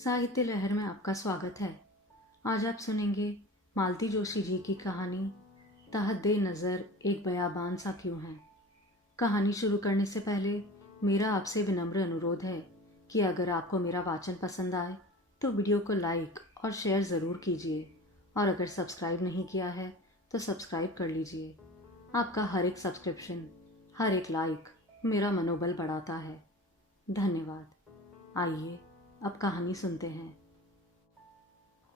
साहित्य लहर में आपका स्वागत है। आज आप सुनेंगे मालती जोशी जी की कहानी तहद्दे नज़र एक बयाबान सा क्यों है। कहानी शुरू करने से पहले मेरा आपसे विनम्र अनुरोध है कि अगर आपको मेरा वाचन पसंद आए तो वीडियो को लाइक और शेयर ज़रूर कीजिए, और अगर सब्सक्राइब नहीं किया है तो सब्सक्राइब कर लीजिए। आपका हर एक सब्सक्रिप्शन, हर एक लाइक मेरा मनोबल बढ़ाता है। धन्यवाद। आइए अब कहानी सुनते हैं।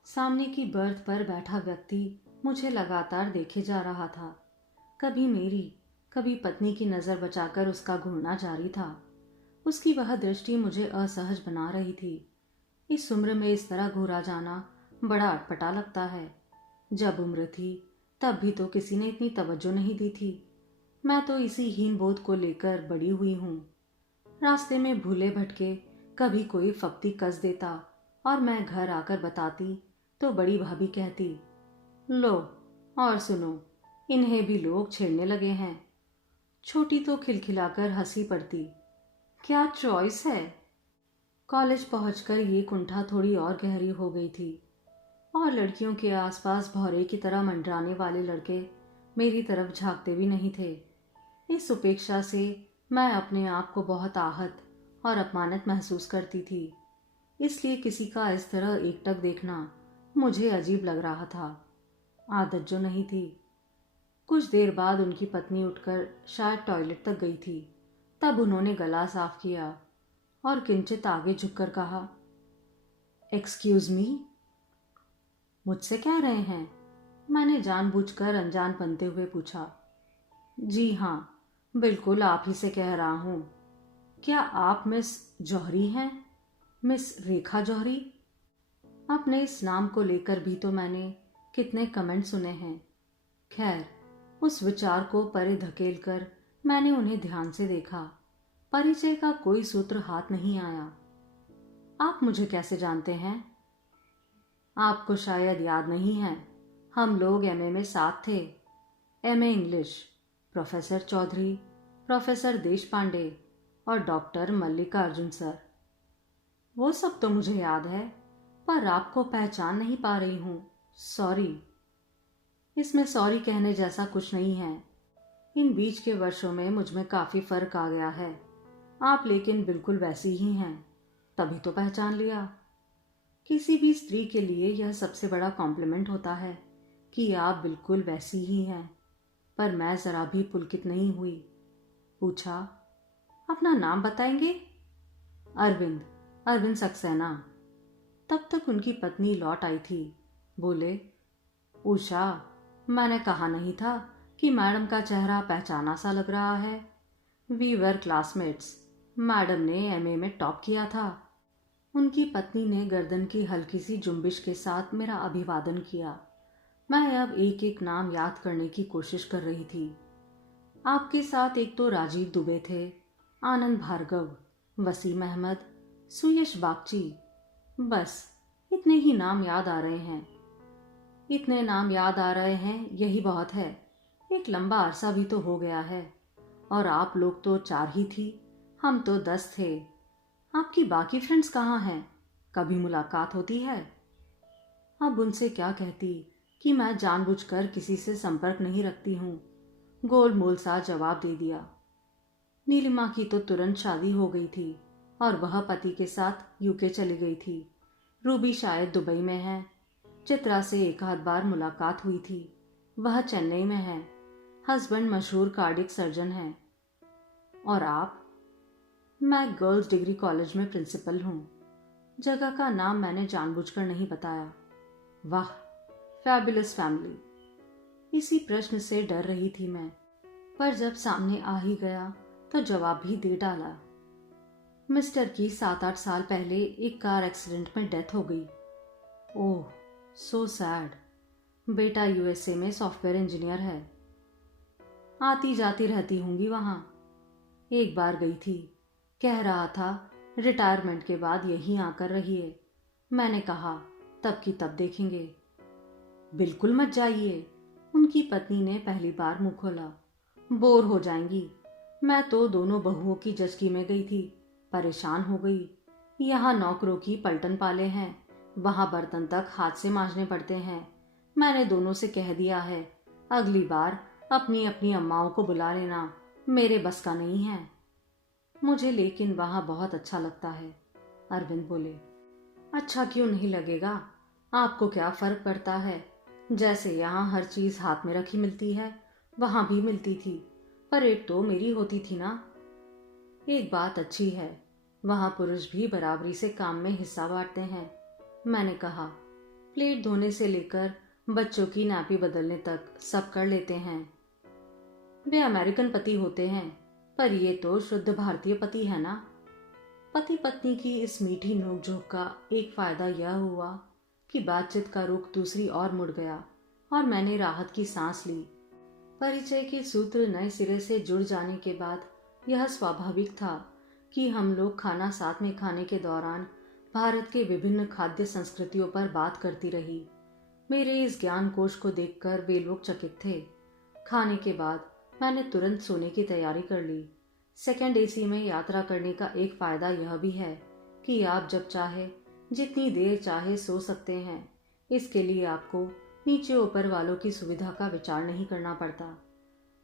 सामने की बर्थ पर बैठा व्यक्ति मुझे लगातार देखे जा रहा था। कभी मेरी, कभी पत्नी की नज़र बचाकर उसका घूरना जारी था। उसकी वह दृष्टि मुझे असहज बना रही थी। इस उम्र में इस तरह घूरा जाना बड़ा अटपटा लगता है। जब उम्र थी तब भी तो किसी ने इतनी तवज्जो नहीं दी थी। मैं तो इसी हीन बोध को लेकर बड़ी हुई हूँ। रास्ते में भूले भटके कभी कोई फप्ती कस देता और मैं घर आकर बताती तो बड़ी भाभी कहती, लो और सुनो, इन्हें भी लोग छेड़ने लगे हैं। छोटी तो खिलखिलाकर हंसी पड़ती, क्या चॉइस है। कॉलेज पहुंचकर ये कुंठा थोड़ी और गहरी हो गई थी और लड़कियों के आसपास भौरे की तरह मंडराने वाले लड़के मेरी तरफ झांकते भी नहीं थे। इस उपेक्षा से मैं अपने आप को बहुत आहत और अपमानित महसूस करती थी। इसलिए किसी का इस तरह एकटक देखना मुझे अजीब लग रहा था। आदत जो नहीं थी। कुछ देर बाद उनकी पत्नी उठकर शायद टॉयलेट तक गई थी। तब उन्होंने गला साफ किया और किंचित आगे झुककर कहा, एक्सक्यूज मी। मुझसे कह रहे हैं? मैंने जानबूझकर अनजान बनते हुए पूछा। जी हाँ, बिल्कुल आप ही से कह रहा हूँ। क्या आप मिस जौहरी हैं? मिस रेखा जौहरी? अपने इस नाम को लेकर भी तो मैंने कितने कमेंट सुने हैं। खैर, उस विचार को परे धकेल कर मैंने उन्हें ध्यान से देखा। परिचय का कोई सूत्र हाथ नहीं आया। आप मुझे कैसे जानते हैं? आपको शायद याद नहीं है, हम लोग एमए में साथ थे। MA English, professor Chaudhary, professor Desh Pandey और डॉक्टर मल्लिकार्जुन सर। वो सब तो मुझे याद है, पर आपको पहचान नहीं पा रही हूँ। सॉरी। इसमें सॉरी कहने जैसा कुछ नहीं है। इन बीच के वर्षों में मुझ में काफी फर्क आ गया है। आप लेकिन बिल्कुल वैसी ही हैं, तभी तो पहचान लिया। किसी भी स्त्री के लिए यह सबसे बड़ा कॉम्प्लीमेंट होता है कि आप बिल्कुल वैसी ही हैं। पर मैं जरा भी पुलकित नहीं हुई। पूछा, अपना नाम बताएंगे? अरविंद, अरविंद सक्सेना। तब तक उनकी पत्नी लौट आई थी। बोले, उषा, मैंने कहा नहीं था कि मैडम का चेहरा पहचाना सा लग रहा है। We were classmates. मैडम ने एमए में टॉप किया था। उनकी पत्नी ने गर्दन की हल्की सी जुम्बिश के साथ मेरा अभिवादन किया। मैं अब एक एक नाम याद करने की कोशिश कर रही थी। आपके साथ एक तो राजीव दुबे थे, आनंद भार्गव, वसीम अहमद, सुयश बागची। बस इतने ही नाम याद आ रहे हैं। इतने नाम याद आ रहे हैं, यही बहुत है। एक लंबा अरसा भी तो हो गया है। और आप लोग तो 4 ही थी, हम तो 10 थे। आपकी बाकी फ्रेंड्स कहाँ हैं? कभी मुलाकात होती है? अब उनसे क्या कहती कि मैं जानबूझकर किसी से संपर्क नहीं रखती हूँ। गोलमोल सा जवाब दे दिया। नीलिमा की तो तुरंत शादी हो गई थी और वह पति के साथ यूके चली गई थी। रूबी शायद दुबई में है। चित्रा से एक आध बार मुलाकात हुई थी, वह चेन्नई में है। हस्बैंड मशहूर कार्डियक सर्जन है। और आप? मैं गर्ल्स डिग्री कॉलेज में प्रिंसिपल हूँ। जगह का नाम मैंने जानबूझकर नहीं बताया। वाह, फैबुलस फैमिली। इसी प्रश्न से डर रही थी मैं, पर जब सामने आ ही गया तो जवाब भी दे डाला। मिस्टर की 7-8 साल पहले एक कार एक्सीडेंट में डेथ हो गई। ओह, सो सैड। बेटा यूएसए में सॉफ्टवेयर इंजीनियर है। आती जाती रहती होंगी वहां। एक बार गई थी, कह रहा था रिटायरमेंट के बाद यहीं आकर रहिए। मैंने कहा तब की तब देखेंगे। बिल्कुल मत जाइए, उनकी पत्नी ने पहली बार मुंह खोला। बोर हो जाएंगी। मैं तो दोनों बहुओं की जचकी में गई थी, परेशान हो गई। यहाँ नौकरों की पलटन पाले हैं, वहां बर्तन तक हाथ से मांजने पड़ते हैं। मैंने दोनों से कह दिया है, अगली बार अपनी अपनी अम्माओं को बुला लेना, मेरे बस का नहीं है। मुझे लेकिन वहां बहुत अच्छा लगता है, अरविंद बोले। अच्छा क्यों नहीं लगेगा? आपको क्या फर्क पड़ता है? जैसे यहाँ हर चीज हाथ में रखी मिलती है, वहां भी मिलती थी, पर एक तो मेरी होती थी ना। एक बात अच्छी है, वहां पुरुष भी बराबरी से काम में हिस्सा बांटते हैं, मैंने कहा। प्लेट धोने से लेकर बच्चों की नापी बदलने तक सब कर लेते हैं। वे अमेरिकन पति होते हैं, पर ये तो शुद्ध भारतीय पति है ना। पति पत्नी की इस मीठी नोकझोंक का एक फायदा यह हुआ कि बातचीत का रुख दूसरी ओर मुड़ गया और मैंने राहत की सांस ली। परिचय के सूत्र नए सिरे से जुड़ जाने के बाद यह स्वाभाविक था कि हम लोग खाना साथ में खाने के दौरान भारत के विभिन्न खाद्य संस्कृतियों पर बात करती रही। मेरे इस ज्ञान कोश को देखकर वे लोग चकित थे। खाने के बाद मैंने तुरंत सोने की तैयारी कर ली। सेकंड एसी में यात्रा करने का एक फायदा यह भी है कि आप जब चाहे जितनी देर चाहे सो सकते हैं। इसके लिए आपको नीचे ऊपर वालों की सुविधा का विचार नहीं करना पड़ता।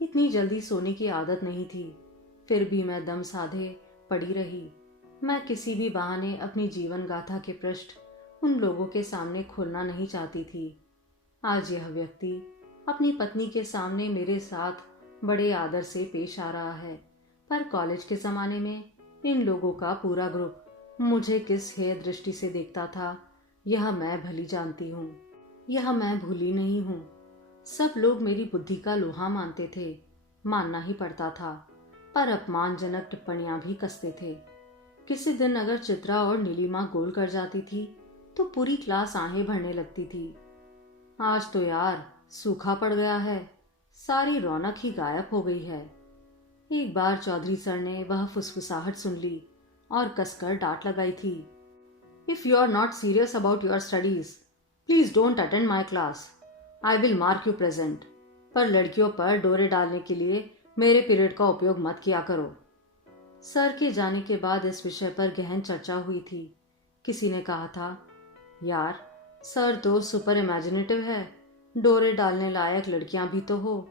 इतनी जल्दी सोने की आदत नहीं थी, फिर भी मैं दम साधे पड़ी रही। मैं किसी भी बहाने अपनी जीवन गाथा के पृष्ठ उन लोगों के सामने खोलना नहीं चाहती थी। आज यह व्यक्ति अपनी पत्नी के सामने मेरे साथ बड़े आदर से पेश आ रहा है, पर कॉलेज के ज़माने में इन लोगों का पूरा ग्रुप मुझे किस हेय दृष्टि से देखता था, यह मैं भली जानती हूँ। यह मैं भूली नहीं हूँ। सब लोग मेरी बुद्धि का लोहा मानते थे, मानना ही पड़ता था, पर अपमानजनक टिप्पणियां भी कसते थे। किसी दिन अगर चित्रा और नीलिमा गोल कर जाती थी तो पूरी क्लास आहें भरने लगती थी। आज तो यार सूखा पड़ गया है, सारी रौनक ही गायब हो गई है। एक बार चौधरी सर ने वह फुसफुसाहट सुन ली और कसकर डांट लगाई थी। If you are not serious about your studies, please don't attend my class. I will mark you present. पर लड़कियों पर डोरे डालने के लिए मेरे पीरियड का उपयोग मत किया करो। सर के जाने के बाद इस विषय पर गहन चर्चा हुई थी। किसी ने कहा था, यार सर तो सुपर इमेजिनेटिव है, डोरे डालने लायक लड़कियां भी तो हो।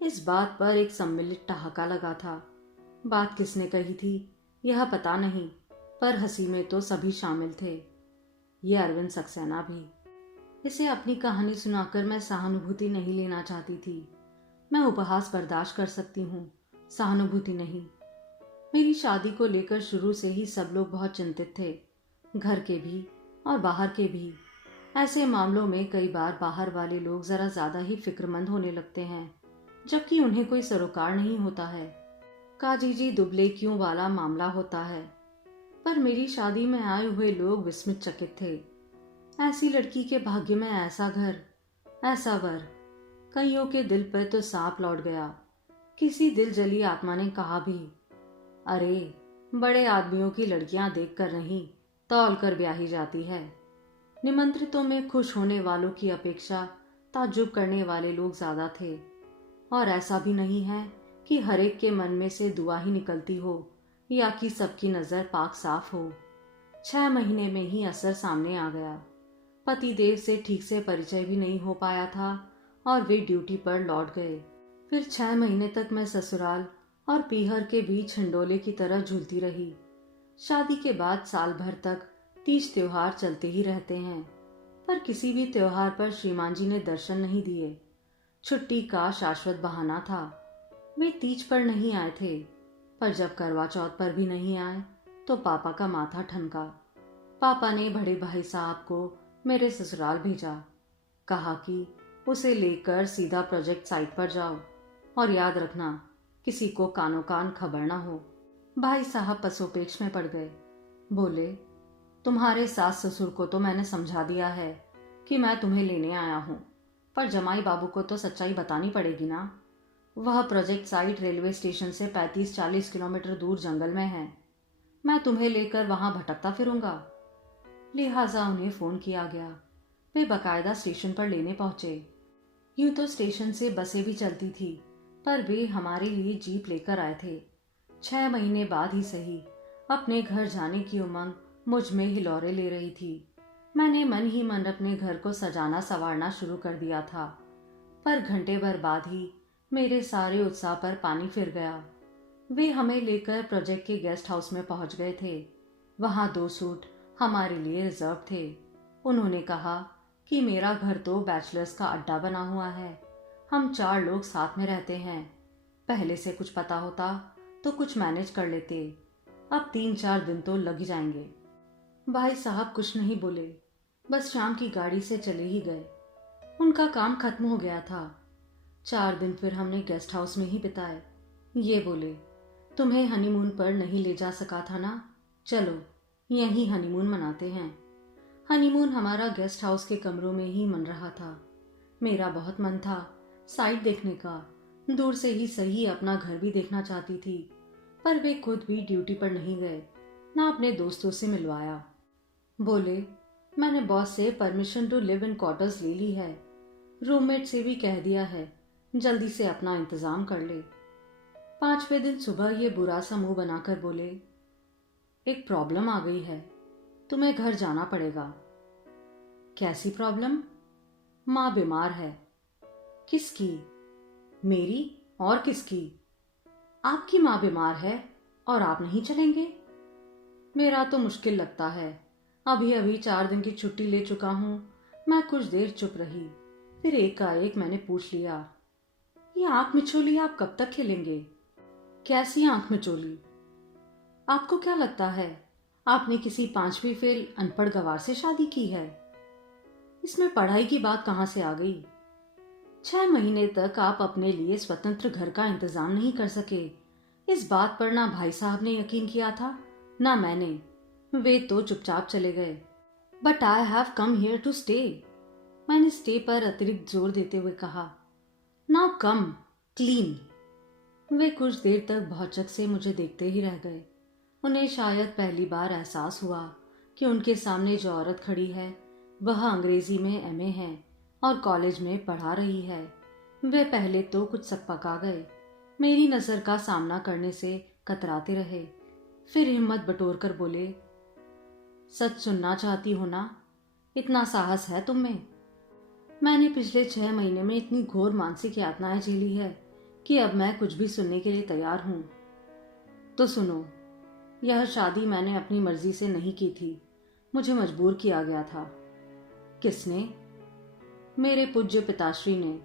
इस बात पर एक सम्मिलित ठहाका लगा था। बात किसने कही थी यह पता नहीं, पर हंसी में तो सभी शामिल थे, ये अरविंद सक्सेना भी। इसे अपनी कहानी सुनाकर मैं सहानुभूति नहीं लेना चाहती थी। मैं उपहास बर्दाश्त कर सकती हूँ, सहानुभूति नहीं। मेरी शादी को लेकर शुरू से ही सब लोग बहुत चिंतित थे, घर के भी और बाहर के भी। ऐसे मामलों में कई बार बाहर वाले लोग जरा ज्यादा ही फिक्रमंद होने लगते हैं, जबकि उन्हें कोई सरोकार नहीं होता है। काजीजी दुबले क्यों वाला मामला होता है। पर मेरी शादी में आए हुए लोग विस्मित चकित थे। ऐसी लड़की के भाग्य में ऐसा घर, ऐसा वर। कईयों के दिल पर तो सांप लौट गया। किसी दिल जली आत्मा ने कहा भी, अरे बड़े आदमियों की लड़कियां देखकर नहीं, तौल कर ब्याही जाती है। निमंत्रितों में खुश होने वालों की अपेक्षा ताज्जुब करने वाले लोग ज्यादा थे। और ऐसा भी नहीं है कि हरेक के मन में से दुआ ही निकलती हो या कि सबकी नजर पाक साफ हो। 6 महीने में ही असर सामने आ गया। पति देव से ठीक से परिचय भी नहीं हो पाया था और वे ड्यूटी पर लौट गए। फिर 6 महीने तक मैं ससुराल और पीहर के बीच हिंडोले की तरह झूलती रही। शादी के बाद साल भर तक तीज त्योहार चलते ही रहते हैं, पर किसी भी त्योहार पर श्रीमान जी ने दर्शन नहीं दिए। छुट्टी का शाश्वत बहाना था। वे तीज पर नहीं आए थे, पर जब करवा चौथ पर भी नहीं आए तो पापा का माथा ठनका। पापा ने बड़े भाई साहब को मेरे ससुराल भेजा। कहा कि उसे लेकर सीधा प्रोजेक्ट साइट पर जाओ और याद रखना किसी को कानो कान खबर ना हो। भाई साहब पसोपेश में पड़ गए। बोले, तुम्हारे सास ससुर को तो मैंने समझा दिया है कि मैं तुम्हें लेने आया हूँ, पर जमाई बाबू को तो सच्चाई बतानी पड़ेगी ना। वह प्रोजेक्ट साइट रेलवे स्टेशन से 35-40 किलोमीटर दूर जंगल में है। मैं तुम्हें लेकर वहां भटकता फिरूंगा। लिहाजा उन्हें फोन किया गया। वे बकायदा स्टेशन पर लेने पहुंचे। यूं तो स्टेशन से बसें भी चलती थी, पर वे हमारे लिए जीप लेकर आए थे। 6 महीने बाद ही सही, अपने घर जाने की उमंग मुझ में हिलौरे ले रही थी। मैंने मन ही मन अपने घर को सजाना संवारना शुरू कर दिया था, पर घंटे भर बाद ही मेरे सारे उत्साह पर पानी फिर गया। वे हमें लेकर प्रोजेक्ट के गेस्ट हाउस में पहुंच गए थे। वहां 2 सूट हमारे लिए रिजर्व थे। उन्होंने कहा कि मेरा घर तो बैचलर्स का अड्डा बना हुआ है, हम 4 लोग साथ में रहते हैं। पहले से कुछ पता होता तो कुछ मैनेज कर लेते, अब 3-4 दिन तो लग ही जाएंगे। भाई साहब कुछ नहीं बोले, बस शाम की गाड़ी से चले ही गए। उनका काम खत्म हो गया था। 4 दिन फिर हमने गेस्ट हाउस में ही बिताए। ये बोले, तुम्हें हनीमून पर नहीं ले जा सका था ना, चलो यहीं हनीमून मनाते हैं। हनीमून हमारा गेस्ट हाउस के कमरों में ही मन रहा था। मेरा बहुत मन था साइट देखने का, दूर से ही सही अपना घर भी देखना चाहती थी, पर वे खुद भी ड्यूटी पर नहीं गए, ना अपने दोस्तों से मिलवाया। बोले, मैंने बॉस से permission to live in quarters ले ली है, रूममेट से भी कह दिया है, जल्दी से अपना इंतजाम कर ले। 5वें दिन सुबह ये बुरा सा मुंह बनाकर बोले, एक प्रॉब्लम आ गई है, तुम्हें घर जाना पड़ेगा। कैसी प्रॉब्लम? माँ बीमार है। किसकी? मेरी और किसकी? आपकी माँ बीमार है और आप नहीं चलेंगे? मेरा तो मुश्किल लगता है, अभी अभी 4 दिन की छुट्टी ले चुका हूँ। मैं कुछ देर चुप रही, फिर एकाएक मैंने पूछ लिया, ये आंख मिचोली आप कब तक खेलेंगे? कैसी आंख मिचोली? आपको क्या लगता है आपने किसी 5वीं फेल अनपढ़ गवार से शादी की है? इसमें पढ़ाई की बात कहां से आ गई? 6 महीने तक आप अपने लिए स्वतंत्र घर का इंतजाम नहीं कर सके। इस बात पर ना भाई साहब ने यकीन किया था, ना मैंने। वे तो चुपचाप चले गए। But I have come here to stay. मैंने स्टे पर अतिरिक्त जोर देते हुए कहा, नाउ कम क्लीन। वे कुछ देर तक भौचक से मुझे देखते ही रह गए। उन्हें शायद पहली बार एहसास हुआ कि उनके सामने जो औरत खड़ी है वह अंग्रेजी में एमए है और कॉलेज में पढ़ा रही है। वे पहले तो कुछ सकपका गए, मेरी नज़र का सामना करने से कतराते रहे, फिर हिम्मत बटोर कर बोले, सच सुनना चाहती हो ना? इतना साहस है तुम में? मैंने पिछले 6 महीने में इतनी घोर मानसिक यातनाएं झेली है कि अब मैं कुछ भी सुनने के लिए तैयार हूं। तो सुनो, यह शादी मैंने अपनी मर्जी से नहीं की थी, मुझे मजबूर किया गया था। किसने? मेरे पूज्य पिताश्री ने।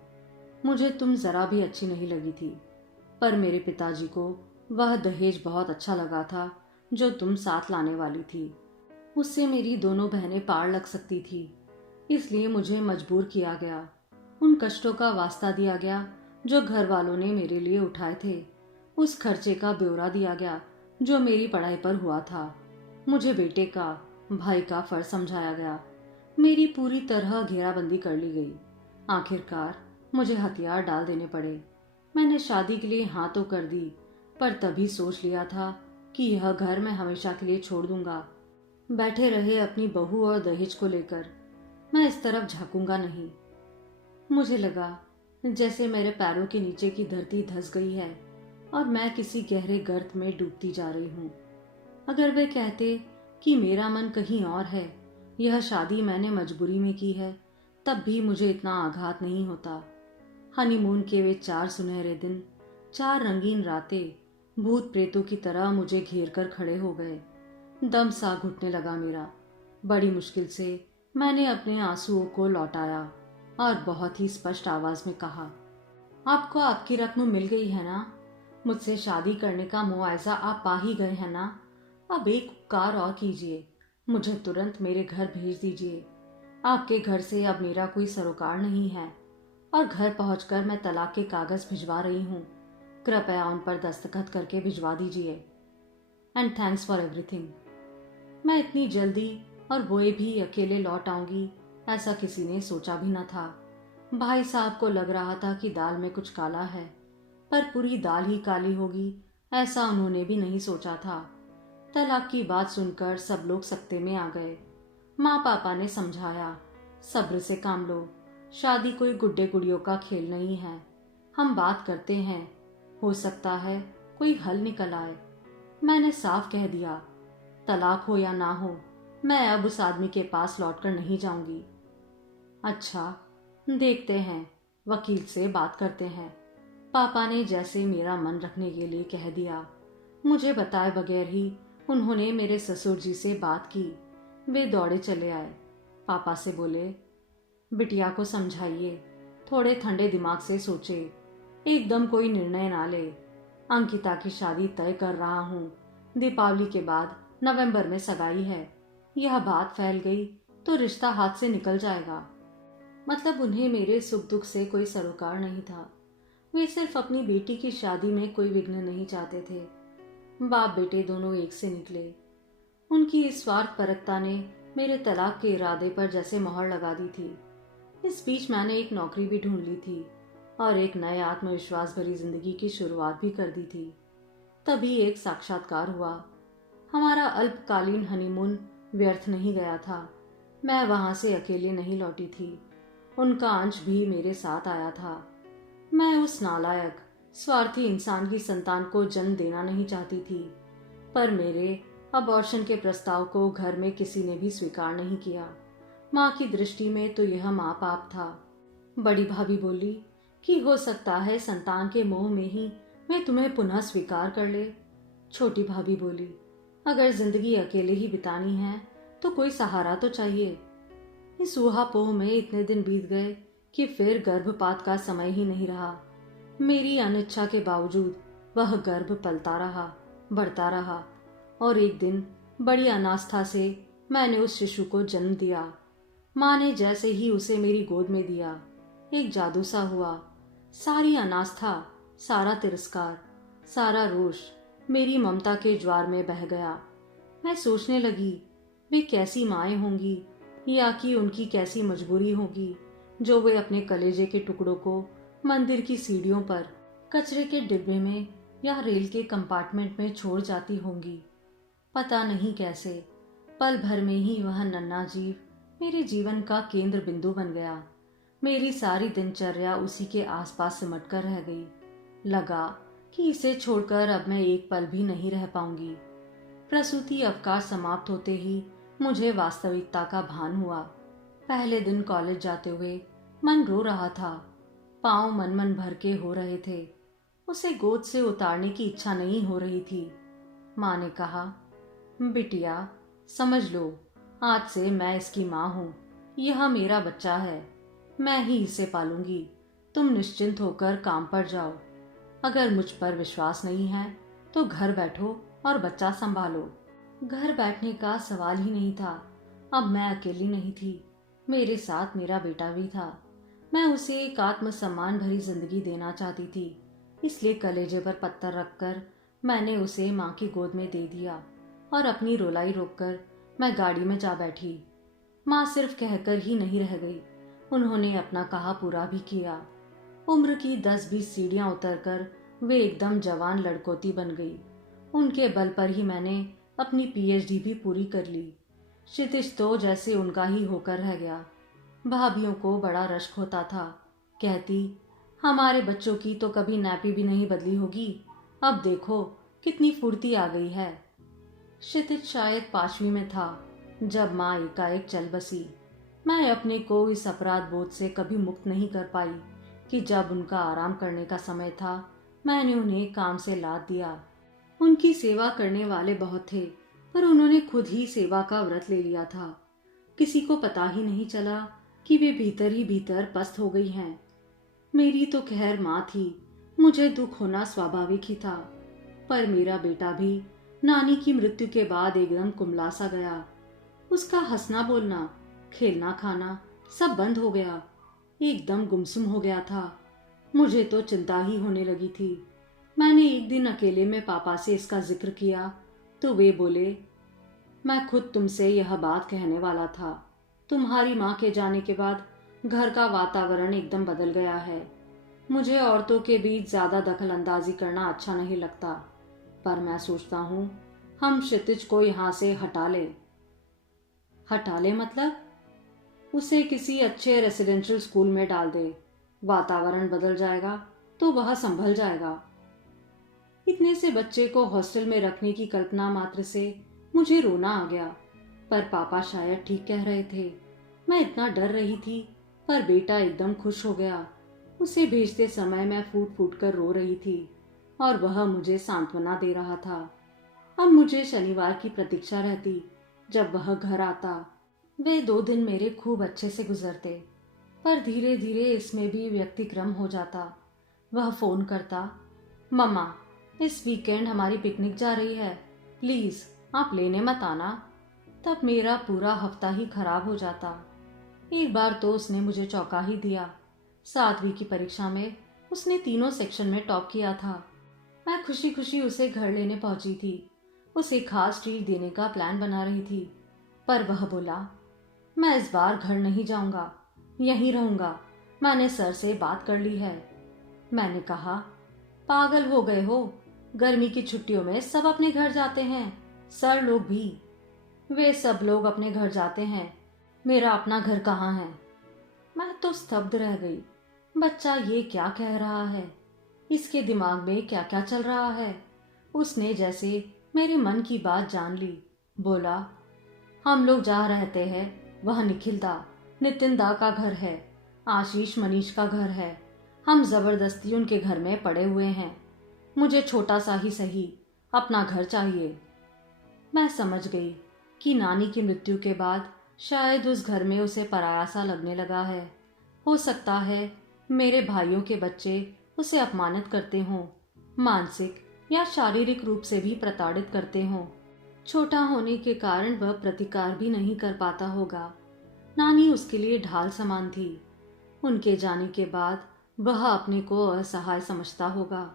मुझे तुम जरा भी अच्छी नहीं लगी थी, पर मेरे पिताजी को वह दहेज बहुत अच्छा लगा था जो तुम साथ लाने वाली थी। उससे मेरी दोनों बहनें पार लग सकती थी, इसलिए मुझे मजबूर किया गया। उन कष्टों का वास्ता दिया गया जो घर वालों ने मेरे लिए उठाए थे। उस खर्चे का ब्यौरा दिया गया जो मेरी पढ़ाई पर हुआ था। मुझे बेटे का, भाई का फर्ज समझाया गया। मेरी पूरी तरह घेराबंदी कर ली गई। आखिरकार मुझे हथियार डाल देने पड़े। मैंने शादी के लिए हाँ तो कर दी, पर तभी सोच लिया था कि यह घर मैं हमेशा के लिए छोड़ दूंगा। बैठे रहे अपनी बहू और दहेज को लेकर, मैं इस तरफ झांकूंगा नहीं। मुझे लगा जैसे मेरे पैरों के नीचे की धरती धंस गई है और मैं किसी गहरे गर्त में डूबती जा रही हूँ। अगर वे कहते कि मेरा मन कहीं और है, यह शादी मैंने मजबूरी में की है, तब भी मुझे इतना आघात नहीं होता। हनीमून के वे 4 सुनहरे दिन, 4 रंगीन रातें भूत प्रेतों की तरह मुझे घेर कर खड़े हो गए। दम सा घुटने लगा मेरा। बड़ी मुश्किल से मैंने अपने आंसुओं को लौटाया और बहुत ही स्पष्ट आवाज में कहा, आपको आपकी रकम मिल गई है ना? मुझसे शादी करने का मुआवजा आप पा ही गए हैं ना? अब एक उपकार और कीजिए, मुझे तुरंत मेरे घर भेज दीजिए। आपके घर से अब मेरा कोई सरोकार नहीं है और घर पहुंचकर मैं तलाक के कागज भिजवा रही हूँ। कृपया उन पर दस्तखत करके भिजवा दीजिए। And thanks for everything. मैं इतनी जल्दी और वो भी अकेले लौट आऊंगी ऐसा किसी ने सोचा भी न था। भाई साहब को लग रहा था कि दाल में कुछ काला है, पर पूरी दाल ही काली होगी ऐसा उन्होंने भी नहीं सोचा था। तलाक की बात सुनकर सब लोग सकते में आ गए। माँ पापा ने समझाया, सब्र से काम लो, शादी कोई गुड्डे गुड़ियों का खेल नहीं है। हम बात करते हैं, हो सकता है कोई हल निकल आए। मैंने साफ कह दिया, तलाक हो या ना हो, मैं अब उस आदमी के पास लौटकर नहीं जाऊंगी। अच्छा, देखते हैं, वकील से बात करते हैं। पापा ने जैसे मेरा मन रखने के लिए कह दिया। मुझे बताए बगैर ही उन्होंने मेरे ससुर जी से बात की। वे दौड़े चले आए। पापा से बोले, बिटिया को समझाइए, थोड़े ठंडे दिमाग से सोचे, एकदम कोई निर्णय ना ले। अंकिता की शादी तय कर रहा हूँ। दीपावली के बाद नवंबर में सगाई है। यह बात फैल गई तो रिश्ता हाथ से निकल जाएगा। मतलब उन्हें मेरे सुख दुख से कोई सरोकार नहीं था। वे सिर्फ अपनी बेटी की शादी में कोई विघ्न नहीं चाहते थे। बाप बेटे दोनों एक से निकले। उनकी इस स्वार्थपरकता ने मेरे तलाक के इरादे पर जैसे मोहर लगा दी थी। इस बीच मैंने एक नौकरी भी ढूंढ ली थी और एक नए आत्मविश्वास भरी जिंदगी की शुरुआत भी कर दी थी। तभी एक साक्षात्कार हुआ। हमारा अल्पकालीन हनीमून व्यर्थ नहीं गया था। मैं वहां से अकेले नहीं लौटी थी। उनका अंश भी मेरे साथ आया था। मैं उस नालायक स्वार्थी इंसान की संतान को जन्म देना नहीं चाहती थी, पर मेरे अबॉर्शन के प्रस्ताव को घर में किसी ने भी स्वीकार नहीं किया। माँ की दृष्टि में तो यह माँ पाप था। बड़ी भाभी बोली कि हो सकता है संतान के मोह में ही मैं तुम्हें पुनः स्वीकार कर ले। छोटी भाभी बोली, अगर जिंदगी अकेले ही बितानी है तो कोई सहारा तो चाहिए। इस ऊहापोह में इतने दिन बीत गए कि फिर गर्भपात का समय ही नहीं रहा। मेरी अनिच्छा के बावजूद वह गर्भ पलता रहा, बढ़ता रहा, और एक दिन बड़ी अनास्था से मैंने उस शिशु को जन्म दिया। माँ ने जैसे ही उसे मेरी गोद में दिया, एक जादू सा हुआ। सारी अनास्था, सारा तिरस्कार, सारा रोष मेरी ममता के ज्वार में बह गया। मैं सोचने लगी, वे कैसी माएँ होंगी, या कि उनकी कैसी मजबूरी होगी जो वे अपने कलेजे के टुकड़ों को मंदिर की सीढ़ियों पर, कचरे के डिब्बे में या रेल के कंपार्टमेंट में छोड़ जाती होंगी। पता नहीं कैसे पल भर में ही वह नन्हा जीव मेरे जीवन का केंद्र बिंदु बन गया। मेरी सारी दिनचर्या उसी के आसपास सिमट कर रह गई। लगा कि इसे छोड़कर अब मैं एक पल भी नहीं रह पाऊंगी। प्रसूति अवकाश समाप्त होते ही मुझे वास्तविकता का भान हुआ। पहले दिन कॉलेज जाते हुए मन रो रहा था। पांव मन मन भर के हो रहे थे। उसे गोद से उतारने की इच्छा नहीं हो रही थी। माँ ने कहा, बिटिया समझ लो, आज से मैं इसकी माँ हूँ। यह मेरा बच्चा है, मैं ही इसे पालूंगी। तुम निश्चिंत होकर काम पर जाओ। अगर मुझ पर विश्वास नहीं है तो घर बैठो और बच्चा संभालो। घर बैठने का सवाल ही नहीं था। अब मैं अकेली नहीं थी, मेरे साथ मेरा बेटा भी था। मैं उसे एक आत्मसम्मान भरी जिंदगी देना चाहती थी, इसलिए कलेजे पर पत्थर रखकर मैंने उसे माँ की गोद में दे दिया और अपनी रुलाई रोककर मैं गाड़ी में जा बैठी। माँ सिर्फ कहकर ही नहीं रह गई, उन्होंने अपना कहा पूरा भी किया। उम्र की 10-20 सीढ़ियां उतरकर वे एकदम जवान लड़कोती बन गई। उनके बल पर ही मैंने अपनी पीएचडी भी पूरी कर ली। क्षितिज तो जैसे उनका ही होकर रह गया। भाभियों को बड़ा रश्क होता था। कहती, हमारे बच्चों की तो कभी नैपी भी नहीं बदली होगी, अब देखो कितनी फुर्ती आ गई है। क्षितिज शायद 5वीं में था जब माँ एकाएक चल बसी। मैं अपने को इस अपराध बोध से कभी मुक्त नहीं कर पाई कि जब उनका आराम करने का समय था मैंने उन्हें काम से लाद दिया। उनकी सेवा करने वाले बहुत थे, पर उन्होंने खुद ही सेवा का व्रत ले लिया था। किसी को पता ही नहीं चला कि वे भीतर ही भीतर पस्त हो गई हैं। मेरी तो खैर माँ थी, मुझे दुख होना स्वाभाविक ही था, पर मेरा बेटा भी नानी की मृत्यु के बाद एकदम कुमला सा गया। उसका हंसना बोलना, खेलना खाना सब बंद हो गया, एकदम गुमसुम हो गया था। मुझे तो चिंता ही होने लगी थी। मैंने एक दिन अकेले में पापा से इसका जिक्र किया तो वे बोले, मैं खुद तुमसे यह बात कहने वाला था। तुम्हारी माँ के जाने के बाद घर का वातावरण एकदम बदल गया है। मुझे औरतों के बीच ज्यादा दखल अंदाजी करना अच्छा नहीं लगता, पर मैं सोचता हूँ हम क्षितिज को यहाँ से हटा ले। हटा ले मतलब? उसे किसी अच्छे रेसिडेंशियल स्कूल में डाल दे, वातावरण बदल जाएगा तो वह संभल जाएगा। इतने से बच्चे को हॉस्टल में रखने की कल्पना मात्र से मुझे रोना आ गया। पर पापा शायद ठीक कह रहे थे। मैं इतना डर रही थी, पर बेटा एकदम खुश हो गया। उसे भेजते समय मैं फूट फूट कर रो रही थी और वह मुझे सांत्वना दे रहा था। अब मुझे शनिवार की प्रतीक्षा रहती, जब वह घर आता। वे 2 दिन मेरे खूब अच्छे से गुजरते, पर धीरे धीरे इसमें भी व्यतिक्रम हो जाता। वह फोन करता, मम्मा इस वीकेंड हमारी पिकनिक जा रही है, प्लीज आप लेने मत आना। तब मेरा पूरा हफ्ता ही खराब हो जाता। एक बार तो उसने मुझे चौंका ही दिया। 7वीं की परीक्षा में उसने तीनों सेक्शन में टॉप किया था। मैं खुशी खुशी उसे घर लेने पहुंची थी। उसे खास ट्रीट देने का प्लान बना रही थी, पर वह बोला, मैं इस बार घर नहीं जाऊंगा, यहीं रहूंगा, मैंने सर से बात कर ली है। मैंने कहा, पागल हो गए हो, गर्मी की छुट्टियों में सब अपने घर जाते हैं, सर लोग भी। वे सब लोग अपने घर जाते हैं, मेरा अपना घर कहाँ है। मैं तो स्तब्ध रह गई। बच्चा ये क्या कह रहा है, इसके दिमाग में क्या क्या चल रहा है। उसने जैसे मेरे मन की बात जान ली। बोला, हम लोग जहाँ रहते हैं वह निखिल दा, नितिन दा का घर है, आशीष मनीष का घर है। हम जबरदस्ती उनके घर में पड़े हुए हैं। मुझे छोटा सा ही सही अपना घर चाहिए। मैं समझ गई कि नानी की मृत्यु के बाद शायद उस घर में उसे पराया सा लगने लगा है। हो सकता है मेरे भाइयों के बच्चे उसे अपमानित करते हों, मानसिक या शारीरिक रूप से भी प्रताड़ित करते हों। छोटा होने के कारण वह प्रतिकार भी नहीं कर पाता होगा। नानी उसके लिए ढाल समान थी। उनके जाने के बाद वह अपने को असहाय समझता होगा।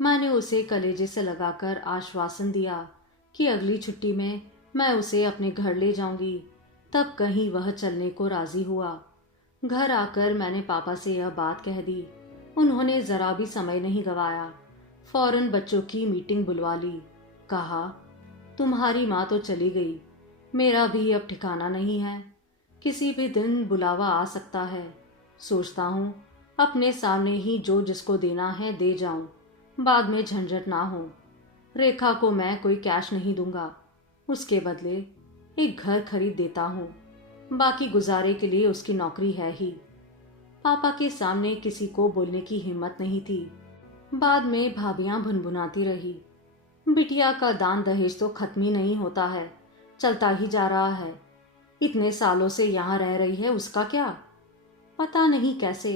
मैंने उसे कलेजे से लगाकर आश्वासन दिया कि अगली छुट्टी में मैं उसे अपने घर ले जाऊंगी। तब कहीं वह चलने को राजी हुआ। घर आकर मैंने पापा से यह बात कह दी। उन्होंने जरा भी समय नहीं गवाया, फौरन बच्चों की मीटिंग बुलवा ली। कहा, तुम्हारी माँ तो चली गई, मेरा भी अब ठिकाना नहीं है, किसी भी दिन बुलावा आ सकता है। सोचता हूँ अपने सामने ही जो जिसको देना है दे जाऊं, बाद में झंझट ना हो। रेखा को मैं कोई कैश नहीं दूंगा, उसके बदले एक घर खरीद देता हूँ, बाकी गुजारे के लिए उसकी नौकरी है ही। पापा के सामने किसी को बोलने की हिम्मत नहीं थी। बाद में भाभियां भुनभुनाती रही, बिटिया का दान दहेज तो खत्म ही नहीं होता है, चलता ही जा रहा है। इतने सालों से यहाँ रह रही है, उसका क्या। पता नहीं कैसे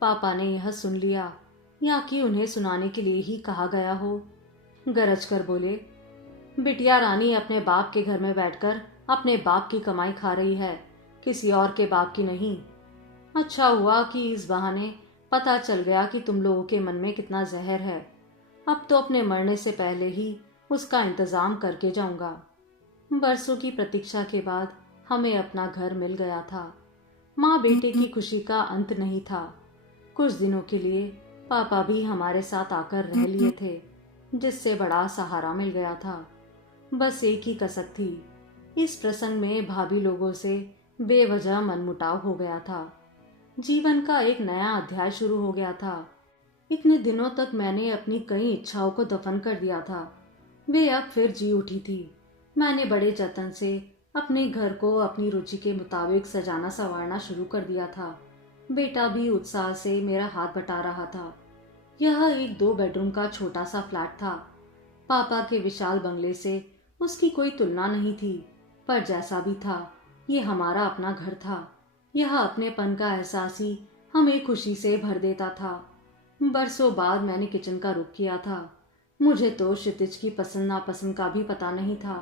पापा ने यह सुन लिया, या कि उन्हें सुनाने के लिए ही कहा गया हो। गरज कर बोले, बिटिया रानी अपने बाप के घर में बैठकर अपने बाप की कमाई खा रही है, किसी और के बाप की नहीं। अच्छा हुआ कि इस बहाने पता चल गया कि तुम लोगों के मन में कितना जहर है। अब तो अपने मरने से पहले ही उसका इंतजाम करके जाऊंगा। बरसों की प्रतीक्षा के बाद हमें अपना घर मिल गया था। माँ बेटे की खुशी का अंत नहीं था। कुछ दिनों के लिए पापा भी हमारे साथ आकर रह लिए थे, जिससे बड़ा सहारा मिल गया था। बस एक ही कसक थी, इस प्रसंग में भाभी लोगों से बेवजह मनमुटाव हो गया था। जीवन का एक नया अध्याय शुरू हो गया था। इतने दिनों तक मैंने अपनी कई इच्छाओं को दफन कर दिया था, वे अब फिर जी उठी थी। मैंने बड़े जतन से अपने घर को अपनी रुचि के मुताबिक सजाना संवारना शुरू कर दिया था। बेटा भी उत्साह से मेरा हाथ बटा रहा था। यह एक 2 बेडरूम का छोटा सा फ्लैट था। पापा के विशाल बंगले से उसकी कोई तुलना नहीं थी, पर जैसा भी था, ये हमारा अपना घर था। यह अपनेपन का एहसास ही हमें खुशी से भर देता था। बरसों बाद मैंने किचन का रुख किया था। मुझे तो क्षितिज की पसंद नापसंद का भी पता नहीं था।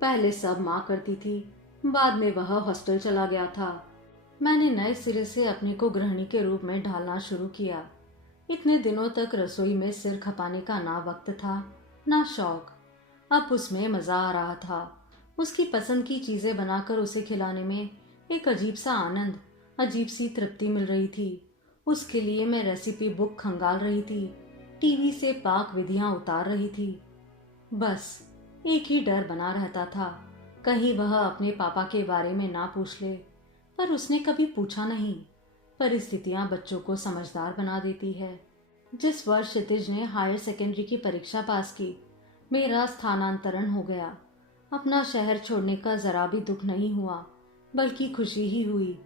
पहले सब माँ करती थी, बाद में वह हॉस्टल चला गया था। मैंने नए सिरे से अपने को गृहिणी के रूप में ढालना शुरू किया। इतने दिनों तक रसोई में सिर खपाने का ना वक्त था ना शौक। अब उसमें मजा आ रहा था। उसकी पसंद की चीजें बनाकर उसे खिलाने में एक अजीब सा आनंद, अजीब सी तृप्ति मिल रही थी। उसके लिए मैं रेसिपी बुक खंगाल रही थी, टीवी से पाक विधियां उतार रही थी। बस एक ही डर बना रहता था, कहीं वह अपने पापा के बारे में ना पूछ ले। पर उसने कभी पूछा नहीं। परिस्थितियां बच्चों को समझदार बना देती है। जिस वर्ष क्षितिज ने हायर सेकेंडरी की परीक्षा पास की, मेरा स्थानांतरण हो गया। अपना शहर छोड़ने का जरा भी दुख नहीं हुआ, बल्कि खुशी ही हुई।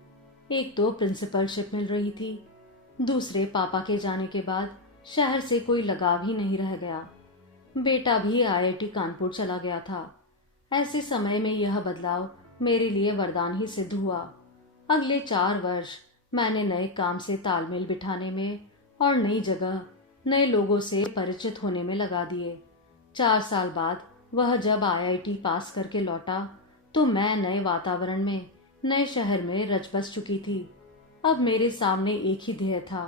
एक तो प्रिंसिपलशिप मिल रही थी, दूसरे पापा के जाने के बाद शहर से कोई लगाव ही नहीं रह गया। बेटा भी आईआईटी कानपुर चला गया था। ऐसे समय में यह बदलाव मेरे लिए वरदान ही सिद्ध हुआ। अगले 4 वर्ष मैंने नए काम से तालमेल बिठाने में और नई जगह, नए लोगों से परिचित होने में लगा दिए। 4 साल बाद वह जब आईआईटी पास करके लौटा तो मैं नए वातावरण में, नए शहर में रच बस चुकी थी। अब मेरे सामने एक ही ध्येय था,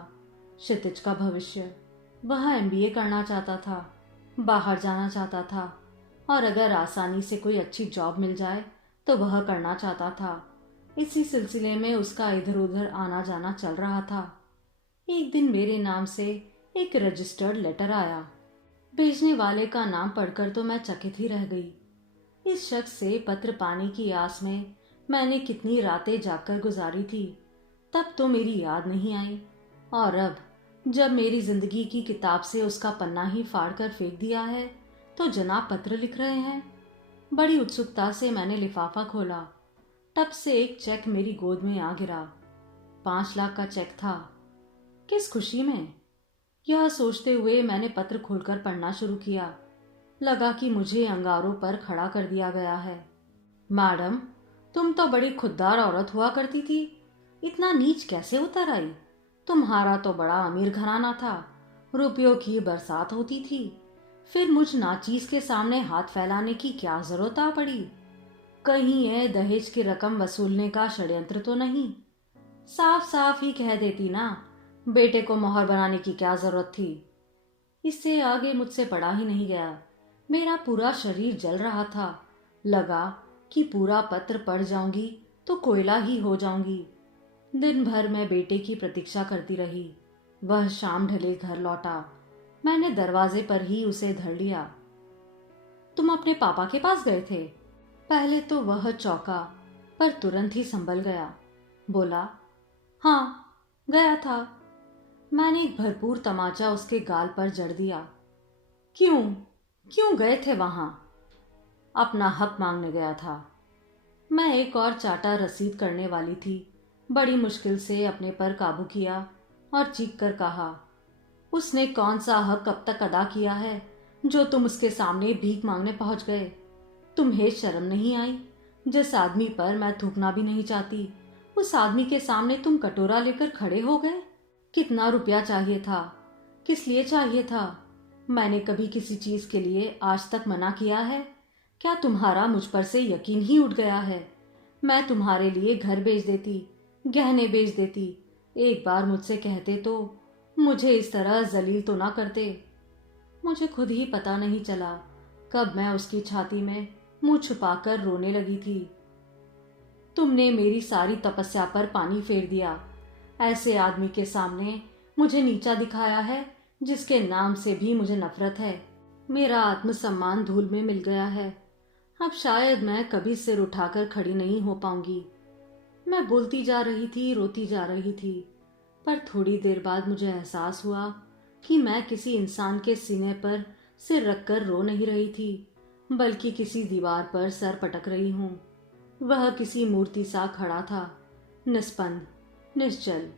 क्षितिज का भविष्य। वह एमबीए करना चाहता था, बाहर जाना चाहता था, और अगर आसानी से कोई अच्छी जॉब मिल जाए तो वह करना चाहता था। इसी सिलसिले में उसका इधर उधर आना जाना चल रहा था। एक दिन मेरे नाम से एक रजिस्टर्ड लेटर आया। भेजने वाले का नाम पढ़कर तो मैं चकित ही रह गई। इस शख्स से पत्र पाने की आस में मैंने कितनी रातें जागकर गुजारी थी, तब तो मेरी याद नहीं आई। और अब जब मेरी जिंदगी की किताब से उसका पन्ना ही फाड़ कर फेंक दिया है तो जनाब पत्र लिख रहे हैं। बड़ी उत्सुकता से मैंने लिफाफा खोला। तब से एक चेक मेरी गोद में आ गिरा। 5 लाख का चेक था। किस खुशी में, यह सोचते हुए मैंने पत्र खोलकर पढ़ना शुरू किया। लगा कि मुझे अंगारों पर खड़ा कर दिया गया है। मैडम, तुम तो बड़ी खुददार औरत हुआ करती थी, इतना नीच कैसे उतर आई? तुम्हारा तो बड़ा अमीर घराना था, रुपयों की बरसात होती थी, फिर मुझ नाचीज के सामने हाथ फैलाने की क्या जरूरत आ पड़ी? कहीं ये दहेज की रकम वसूलने का षड्यंत्र तो नहीं? साफ साफ ही कह देती ना, बेटे को मोहर बनाने की क्या जरूरत थी? इससे आगे मुझसे पढ़ा ही नहीं गया। मेरा पूरा शरीर जल रहा था। लगा कि पूरा पत्र पढ़ जाऊंगी तो कोयला ही हो जाऊंगी। दिन भर मैं बेटे की प्रतीक्षा करती रही। वह शाम ढले घर लौटा। मैंने दरवाजे पर ही उसे धर लिया। तुम अपने पापा के पास गए थे? पहले तो वह चौंका, पर तुरंत ही संभल गया। बोला, हाँ, गया था। मैंने एक भरपूर तमाचा उसके गाल पर जड़ दिया। क्यों क्यों गए थे वहां? अपना हक मांगने गया था। मैं एक और चाटा रसीद करने वाली थी। बड़ी मुश्किल से अपने पर काबू किया और चीख कर कहा, उसने कौन सा हक अब तक अदा किया है जो तुम उसके सामने भीख मांगने पहुंच गए? तुम्हें शर्म नहीं आई? जिस आदमी पर मैं थूकना भी नहीं चाहती, उस आदमी के सामने तुम कटोरा लेकर खड़े हो गए। कितना रुपया चाहिए था? किस लिए चाहिए था? मैंने कभी किसी चीज के लिए आज तक मना किया है? क्या तुम्हारा मुझ पर से यकीन ही उठ गया है? मैं तुम्हारे लिए घर बेच देती, गहने बेच देती। एक बार मुझसे कहते तो मुझे इस तरह जलील तो ना करते। मुझे खुद ही पता नहीं चला कब मैं उसकी छाती में मुंह छुपाकर रोने लगी थी। तुमने मेरी सारी तपस्या पर पानी फेर दिया। ऐसे आदमी के सामने मुझे नीचा दिखाया है जिसके नाम से भी मुझे नफरत है। मेरा आत्मसम्मान धूल में मिल गया है। अब शायद मैं कभी सिर उठाकर खड़ी नहीं हो पाऊंगी। मैं बोलती जा रही थी, रोती जा रही थी, पर थोड़ी देर बाद मुझे एहसास हुआ कि मैं किसी इंसान के सीने पर सिर रखकर रो नहीं रही थी, बल्कि किसी दीवार पर सर पटक रही हूं। वह किसी मूर्ति सा खड़ा था, निस्पंद, निश्चल।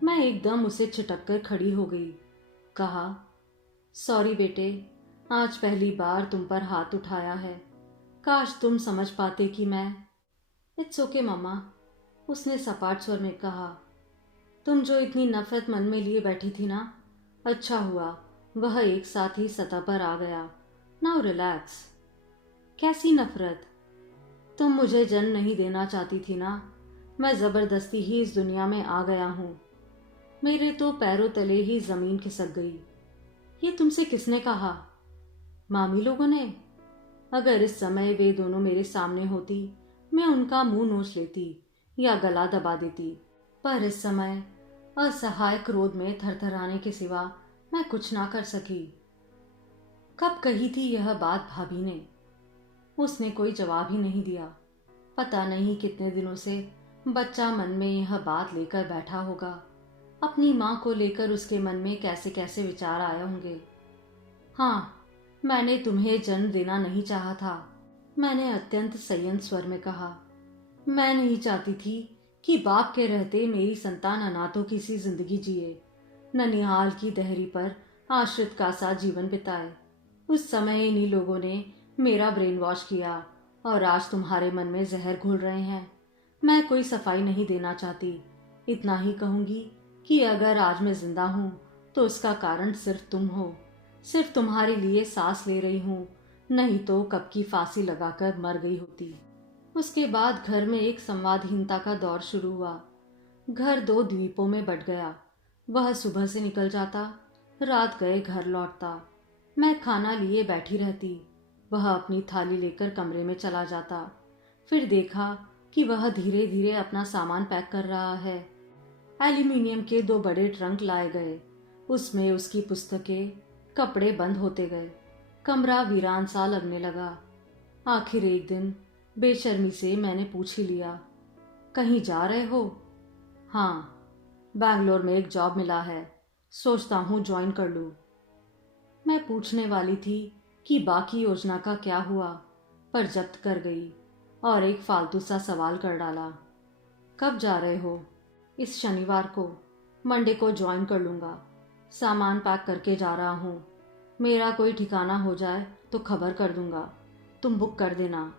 मैं एकदम उसे छिटक कर खड़ी हो गई। कहा, सॉरी बेटे, आज पहली बार तुम पर हाथ उठाया है। काश तुम समझ पाते कि मैं। इट्स ओके मम्मा, उसने सपाट स्वर में कहा। तुम जो इतनी नफरत मन में लिए बैठी थी ना, अच्छा हुआ वह एक साथ ही सतह पर आ गया। Now relax. कैसी नफरत? तुम मुझे जन्म नहीं देना चाहती थी ना, मैं जबरदस्ती ही इस दुनिया में आ गया हूं। मेरे तो पैरों तले ही जमीन खिसक गई। ये तुमसे किसने कहा? मामी लोगों ने। अगर इस समय वे दोनों मेरे सामने होती, मैं उनका मुंह नोच लेती या गला दबा देती, पर इस समय असहाय क्रोध में थरथराने के सिवा मैं कुछ ना कर सकी। कब कही थी यह बात भाभी ने? उसने कोई जवाब ही नहीं दिया। पता नहीं कितने दिनों से बच्चा मन में यह बात लेकर बैठा होगा। अपनी माँ को लेकर उसके मन में कैसे कैसे विचार आए होंगे। हाँ, मैंने तुम्हें जन्म देना नहीं चाहा था। मैंने अत्यंत संयत स्वर में कहा, मैं नहीं चाहती थी कि बाप के रहते मेरी संतान अनाथों की सी जिंदगी जिए, ननिहाल की दहरी पर आश्रित का सा जीवन बिताए। उस समय इन्हीं लोगों ने मेरा ब्रेन वॉश किया और आज तुम्हारे मन में जहर घोल रहे हैं। मैं कोई सफाई नहीं देना चाहती, इतना ही कहूंगी कि अगर आज मैं जिंदा हूं तो उसका कारण सिर्फ तुम हो। सिर्फ तुम्हारे लिए सांस ले रही हूं, नहीं तो कब की फांसी लगाकर मर गई होती। उसके बाद घर में एक संवादहीनता का दौर शुरू हुआ। घर दो द्वीपों में बट गया। वह सुबह से निकल जाता, रात गए घर लौटता। मैं खाना लिए बैठी रहती, वह अपनी थाली लेकर कमरे में चला जाता। फिर देखा कि वह धीरे धीरे अपना सामान पैक कर रहा है। एल्यूमिनियम के दो बड़े ट्रंक लाए गए, उसमें उसकी पुस्तकें, कपड़े बंद होते गए। कमरा वीरान सा लगने लगा। आखिर एक दिन बेशर्मी से मैंने पूछ ही लिया, कहीं जा रहे हो? हाँ, बैंगलोर में एक जॉब मिला है, सोचता हूँ ज्वाइन कर लूँ। मैं पूछने वाली थी कि बाकी योजना का क्या हुआ, पर जब्त कर गई और एक फालतू सा सवाल कर डाला, कब जा रहे हो? इस शनिवार को। मंडे को ज्वाइन कर लूँगा। सामान पैक करके जा रहा हूँ। मेरा कोई ठिकाना हो जाए तो खबर कर दूंगा, तुम बुक कर देना।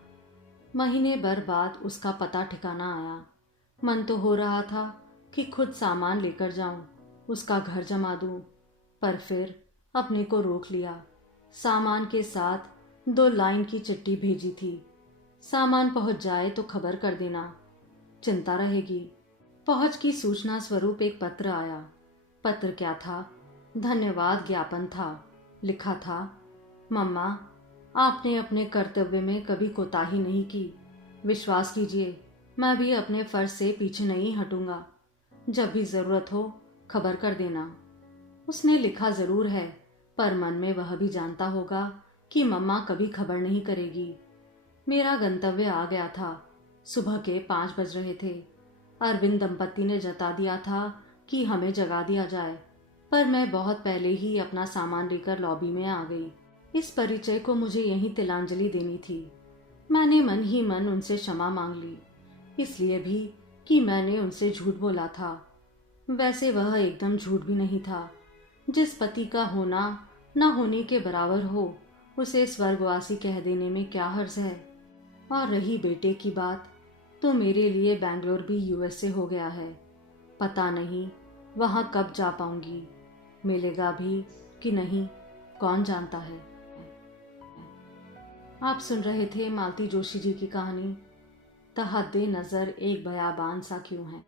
महीने भर बाद उसका पता ठिकाना आया। मन तो हो रहा था कि खुद सामान लेकर जाऊं, उसका घर जमा दूं, पर फिर अपने को रोक लिया। सामान के साथ 2 लाइन की चिट्ठी भेजी थी, सामान पहुंच जाए तो खबर कर देना, चिंता रहेगी। पहुंच की सूचना स्वरूप एक पत्र आया। पत्र क्या था? धन्यवाद ज्ञापन था। लिखा था, मम्मा, आपने अपने कर्तव्य में कभी कोताही नहीं की। विश्वास कीजिए, मैं भी अपने फर्ज से पीछे नहीं हटूंगा। जब भी जरूरत हो खबर कर देना। उसने लिखा जरूर है, पर मन में वह भी जानता होगा कि मम्मा कभी खबर नहीं करेगी। मेरा गंतव्य आ गया था। सुबह के 5 बज रहे थे। अरविंद दंपति ने जता दिया था कि हमें जगा दिया जाए, पर मैं बहुत पहले ही अपना सामान लेकर लॉबी में आ गई। इस परिचय को मुझे यहीं तिलांजलि देनी थी। मैंने मन ही मन उनसे क्षमा मांग ली, इसलिए भी कि मैंने उनसे झूठ बोला था। वैसे वह एकदम झूठ भी नहीं था। जिस पति का होना न होने के बराबर हो, उसे स्वर्गवासी कह देने में क्या हर्ज है। और रही बेटे की बात, तो मेरे लिए बैंगलोर भी यूएसए हो गया है। पता नहीं वहां कब जा पाऊंगी, मिलेगा भी कि नहीं, कौन जानता है। आप सुन रहे थे मालती जोशी जी की कहानी तहद्दे नज़र एक बयाबान सा क्यों है।